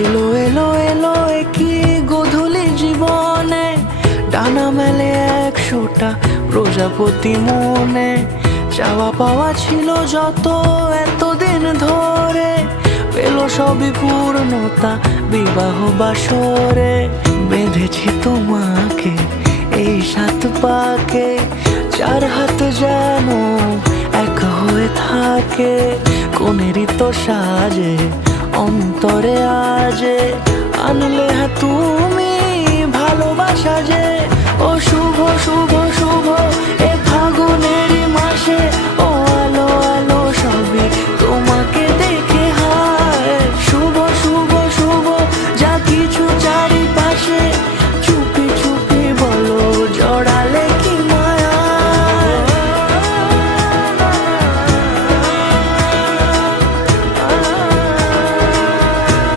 এলো এলো এলো কি গোধূলি জীবনে, ডানা মেলে 100টা প্রজাপতি মনে। চাওয়া পাওয়া ছিল যত এতদিন ধরে, পেল সবই পূর্ণতা বিবাহ বাসরে। বেঁধেছি তোমাকে এই 7 পাকে, 4 হাত যেন এক হয়ে থাকে। কোনেরই তো সাজে অন্তরে আজে, আনলে তুমি ভালোবাসা যে। ও শুভ শুভ